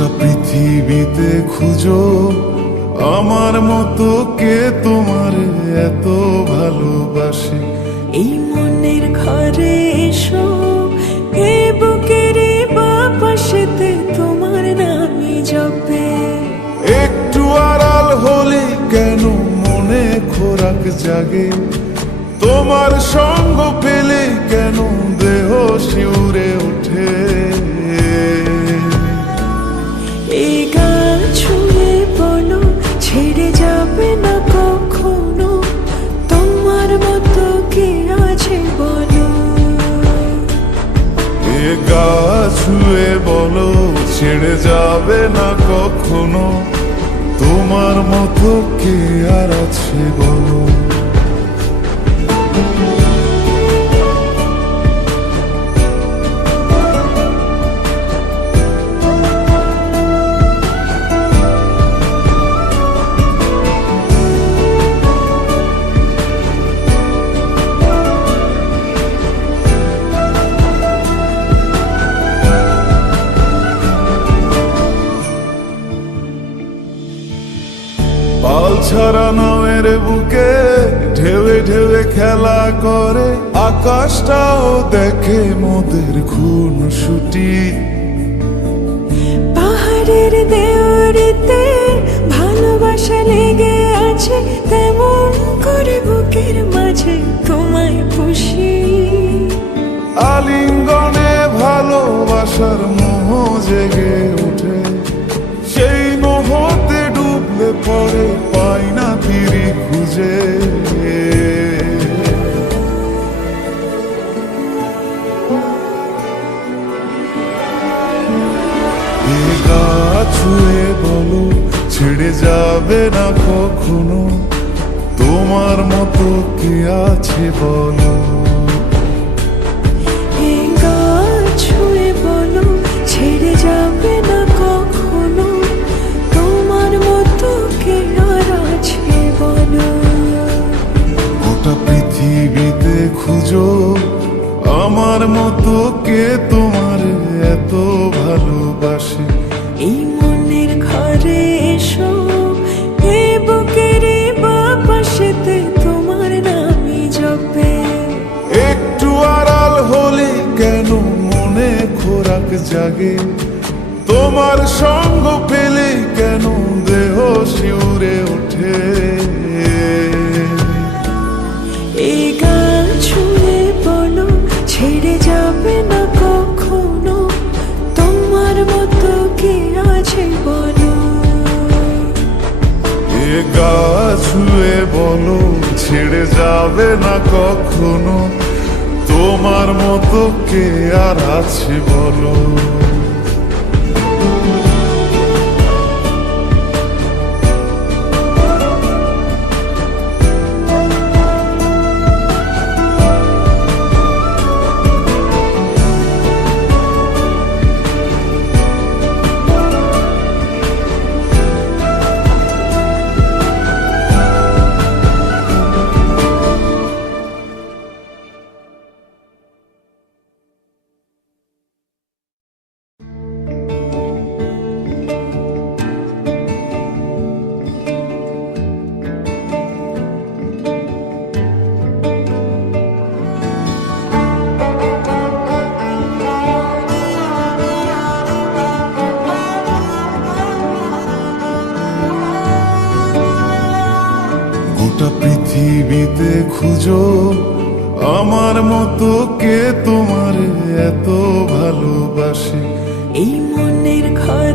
গোটা পৃথিবীতে খুঁজো আমার মতো কে তোমার এত ভালোবাসে। এই মনের ঘরে এসো, এ বুকের বাপাশেতে তোমার নামই জপে। একটু আড়াল হলে কেন মনে খোরাক জাগে, তোমার সঙ্গ পেলে কেন দেহ শিউরে ওঠে। এই গান ছুঁয়ে বলো ছেড়ে যাবে না কখনো, তোমার মতো কে আছে বলো। এ গা ছুঁয়ে বলো ছেড়ে যাবে না কখনো, তোমার মতো কে আর আছে বলো। পাল ছাড়া নামের বুকে ঢেউে ঢেউে খেলা করে, আকাশটাও দেখে মোদের খুন ছুটি। পাহাড়ের দেওয়ারিতে ভালোবাসা লেগে আছে, তেমন করে বুকের মাঝে তোমায় পুষি। আলিঙ্গনে ভালোবাসার মোহ জেগে ওঠে, সেই মোহতে ডুবলে পরে পাই না তীরে খুঁজে। এ গা ছুঁয়ে বলো ছেড়ে যাবে না কখনো, তোমার মতো কে আছে বলো। এই গান ছুঁয়ে বলো ছেড়ে যাবে না কখনো, তোমার মতো কে আর আছে বলো। গোটা পৃথিবীতে খুঁজো আমার মতো কে তোমার এত ভালোবাসে। এই মনের ঘরে এসো, এ বুকের বাপাশেতে তোমার নামই জপে। একটু আড়াল হলে কেন মনে খোরাক জাগে, তোমার সঙ্গ পেলে কেন দেহ শিউরে ওঠে। এই গান ছুঁয়ে বলো ছেড়ে যাবে না কখনো, তোমার মতো কে আছে বলো। এ গা ছুঁয়ে বলো ছেড়ে যাবে না কখনো, তোমার মতো কে আর আছে বলো। গোটা পৃথিবীতে খুঁজো আমার মতো কে তোমার এত ভালোবাসে। এই মনের ঘরে